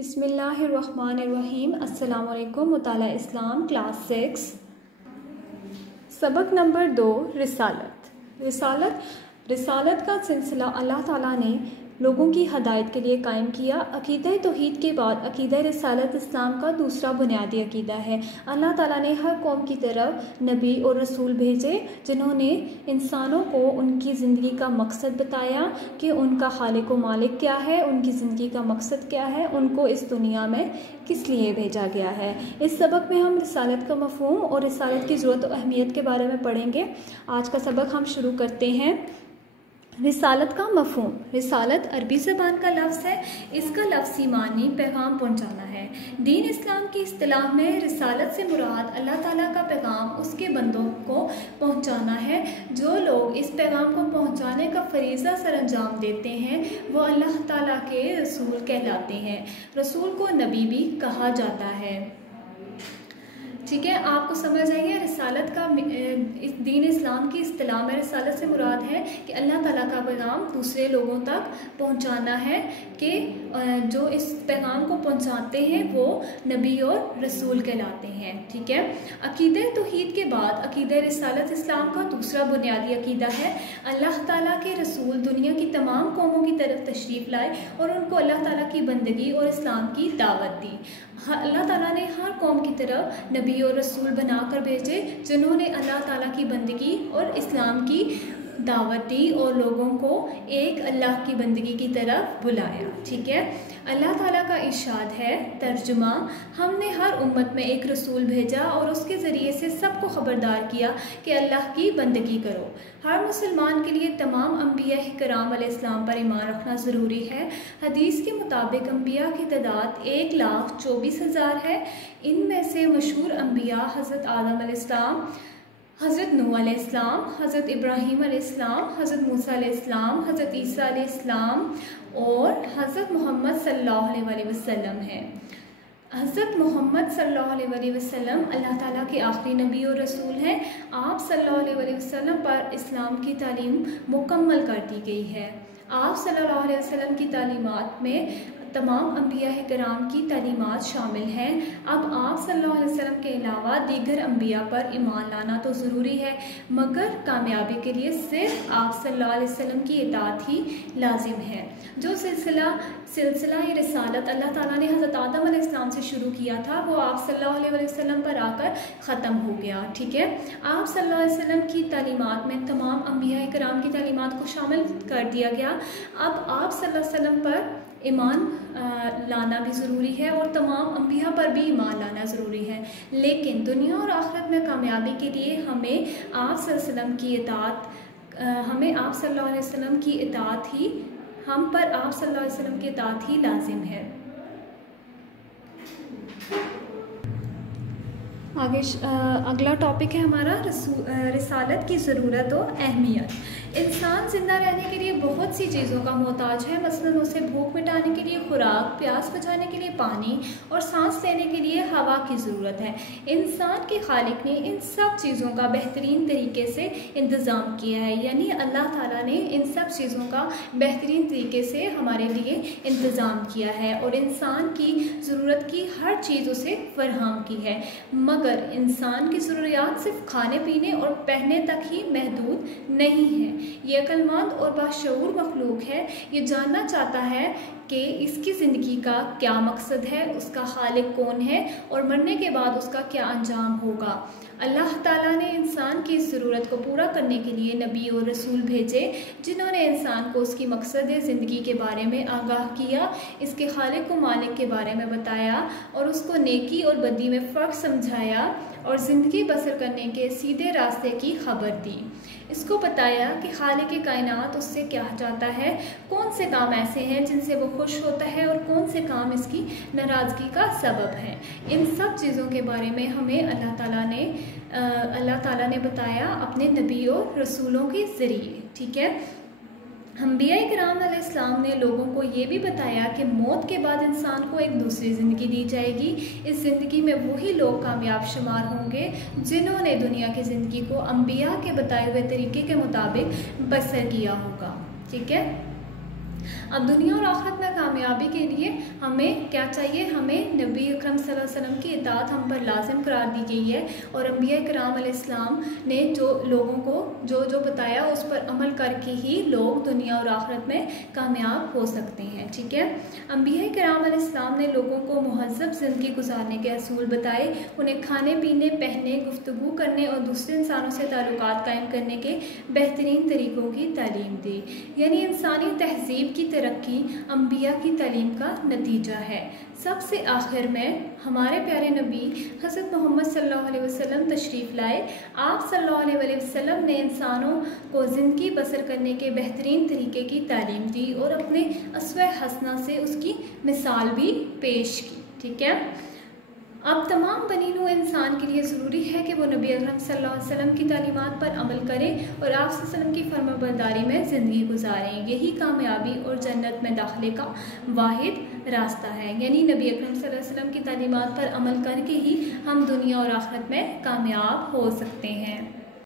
बिस्मिल्लाहिर्रहमानिर्रहीम। अस्सलामुअलैकुम। मुताला इस्लाम क्लास 6 सबक नंबर 2 रिसालत का सिलसिला अल्लाह ताला ने लोगों की हदायत के लिए कायम किया। अकीदा तौहीद के बाद अकीदा रिसालत इस्लाम का दूसरा बुनियादी अकीदा है। अल्लाह ताला ने हर कौम की तरफ नबी और रसूल भेजे जिन्होंने इंसानों को उनकी ज़िंदगी का मकसद बताया कि उनका खालिक व मालिक क्या है, उनकी ज़िंदगी का मकसद क्या है, उनको इस दुनिया में किस लिए भेजा गया है। इस सबक में हम रिसालत का मफ़हूम और रिसालत की ज़रूरत और अहमियत के बारे में पढ़ेंगे। आज का सबक हम शुरू करते हैं। रिसालत का मफ़हूम। रिसालत अरबी ज़बान का लफ्ज़ है। इसका लफ्ज़ी मानी पैगाम पहुँचाना है। दीन इस्लाम की इस्तिलाह में रिसालत से मुराद अल्लाह ताला का पैगाम उसके बंदों को पहुँचाना है। जो लोग इस पैगाम को पहुँचाने का फ़रीज़ा सरअंजाम देते हैं वो अल्लाह ताला के रसूल कहलाते हैं। रसूल को नबी भी कहा जाता है। ठीक है, आपको समझ आइए रिसालत का इस दीन इस्लाम की इस्तिलाह में रिसालत से मुराद है कि अल्लाह ताला का पैगाम दूसरे लोगों तक पहुंचाना है कि जो इस पैगाम को पहुंचाते हैं वो नबी और रसूल कहलाते हैं। ठीक है, अकीदा तौहीद के बाद अकीदा रिसालत इस्लाम का दूसरा बुनियादी अकीदा है। अल्लाह ताला के रसूल दुनिया की तमाम कौमों की तरफ तशरीफ़ लाए और उनको अल्लाह ताला की बंदगी और इस्लाम की दावत दी। अल्लाह ताला ने हर कौम की तरफ नबी और रसूल बनाकर भेजे जिन्होंने अल्लाह ताला की बंदगी और इस्लाम की दावत दी और लोगों को एक अल्लाह की बंदगी की तरफ बुलाया। ठीक है, अल्लाह ताला का इरशाद है, तर्जुमा, हमने हर उम्मत में एक रसूल भेजा और उसके ज़रिए से सबको ख़बरदार किया कि अल्लाह की बंदगी करो। हर मुसलमान के लिए तमाम अम्बिया किराम अलैहिस्सलाम पर ईमान रखना ज़रूरी है। हदीस के मुताबिक अम्बिया की तादाद 1,24,000 है। इनमें से मशहूर अम्बिया हज़रत आदम अलैहिस्सलाम, हज़रत नूह अलैहिस्सलाम, हज़रत इब्राहीम अलैहिस्सलाम, हज़रत मूसा अलैहिस्सलाम, हज़रत ईसा अलैहिस्सलाम और हज़रत मोहम्मद सल्लल्लाहु अलैहि वसल्लम है। हज़रत मोहम्मद सल्लल्लाहु अलैहि वसल्लम अल्लाह ताला के आखिरी नबी और रसूल हैं। आप सल्लल्लाहु अलैहि वसल्लम पर इस्लाम की तालीम मुकम्मल कर दी गई है। आप सल्लल्लाहु अलैहि वसल्लम की तालीमात में तमाम अम्बिया किराम की तालीमात शामिल हैं। अब आप सल्लल्लाहु अलैहि वसल्लम के अलावा दीगर अम्बिया पर ईमान लाना तो ज़रूरी है, मगर कामयाबी के लिए सिर्फ आप सल्लल्लाहु अलैहि वसल्लम की इताअत ही लाजिम है। जो सिलसिला रिसालत अल्लाह ताला ने हज़रत आदम अलैहिस्सलाम से शुरू किया था वो आप सल्लल्लाहु अलैहि वसल्लम पर आकर ख़त्म हो गया। ठीक है, आप सल्लल्लाहु अलैहि वसल्लम की तालीमात में तमाम अम्बिया किराम की तालीमात को शामिल कर दिया गया। अब आप सल्लल्लाहु अलैहि वसल्लम पर ईमान लाना भी ज़रूरी है और तमाम अम्बिया पर भी ईमान लाना ज़रूरी है, लेकिन दुनिया और आखिरत में कामयाबी के लिए हमें आप सल्लल्लाहु अलैहि वसल्लम की इताअत ही हम पर आप सल्लल्लाहु अलैहि वसल्लम की इताअत ही लाजिम है। आगे अगला टॉपिक है हमारा रिसालत की ज़रूरत और अहमियत। इंसान ज़िंदा रहने के लिए बहुत सी चीज़ों का मोहताज है। मसलन उसे भूख मिटाने के लिए खुराक, प्यास बुझाने के लिए पानी और सांस लेने के लिए हवा की ज़रूरत है। इंसान के खालिक ने इन सब चीज़ों का बेहतरीन तरीके से इंतज़ाम किया है, यानी अल्लाह ताला ने इन सब चीज़ों का बेहतरीन तरीके से हमारे लिए इंतज़ाम किया है और इंसान की ज़रूरत की हर चीज़ उसे फराहम की है। मगर इंसान की ज़रूरियात सिर्फ खाने पीने और पहनने तक ही महदूद नहीं है। ये अक्लमंद और बाशऊर मखलूक है। ये जानना चाहता है कि इसकी ज़िंदगी का क्या मकसद है, उसका खालिक कौन है और मरने के बाद उसका क्या अंजाम होगा। अल्लाह ताला ने इंसान की इस ज़रूरत को पूरा करने के लिए नबी और रसूल भेजे जिन्होंने इंसान को उसकी मकसद ज़िंदगी के बारे में आगाह किया, इसके खालिक व मालिक के बारे में बताया और उसको नेकी और बदी में फ़र्क समझाया और ज़िंदगी बसर करने के सीधे रास्ते की खबर दी। इसको बताया कि खालिक कायनात उससे क्या चाहता है, कौन से काम ऐसे हैं जिनसे वो खुश होता है और कौन से काम इसकी नाराज़गी का सबब है। इन सब चीज़ों के बारे में हमें अल्लाह ताला ने बताया अपने नबी और रसूलों के ज़रिए। ठीक है, अम्बिया किराम अलैहिस्सलाम ने लोगों को ये भी बताया कि मौत के बाद इंसान को एक दूसरी ज़िंदगी दी जाएगी। इस ज़िंदगी में वही लोग कामयाब शुमार होंगे जिन्होंने दुनिया की ज़िंदगी को अम्बिया के बताए हुए तरीके के मुताबिक बसर किया होगा। ठीक है, अब दुनिया और आखिरत में कामयाबी के लिए हमें क्या चाहिए, हमें नबी अकरम सल्लल्लाहु अलैहि वसल्लम की इताअत हम पर लाजिम करार दी गई है और अंबिया किराम अलैहिस्सलाम ने जो लोगों को जो जो बताया उस पर अमल करके ही लोग दुनिया और आखिरत में कामयाब हो सकते हैं। ठीक है, अंबिया किराम अलैहिस्सलाम ने लोगों को मुहज़्ज़ब ज़िंदगी गुजारने के असूल बताए, उन्हें खाने पीने, पहनने, गुफ्तगू करने और दूसरे इंसानों से ताल्लुकात कायम करने के बेहतरीन तरीक़ों की तालीम दी। यानी इंसानी तहज़ीब की तरक्की अंबिया की तालीम का नतीजा है। सबसे आखिर में हमारे प्यारे नबी हज़रत मोहम्मद सल्लल्लाहु अलैहि वसल्लम तशरीफ़ लाए। आप सल्लल्लाहु अलैहि वसल्लम ने इंसानों को ज़िंदगी बसर करने के बेहतरीन तरीके की तालीम दी और अपने अस्वे हसना से उसकी मिसाल भी पेश की। ठीक है, अब तमाम बनी नूह इंसान के लिए ज़रूरी है कि वो नबी अकरम सल्लल्लाहु अलैहि वसल्लम की तालीमात पर अमल करें और आप सल्लल्लाहु अलैहि वसल्लम की फरमाबरदारी में ज़िंदगी गुजारें। यही कामयाबी और जन्नत में दाखिले का वाहिद रास्ता है। यानी नबी अकरम सल्लल्लाहु अलैहि वसल्लम की तालीमात पर अमल करके ही हम दुनिया और आखिरत में कामयाब हो सकते हैं।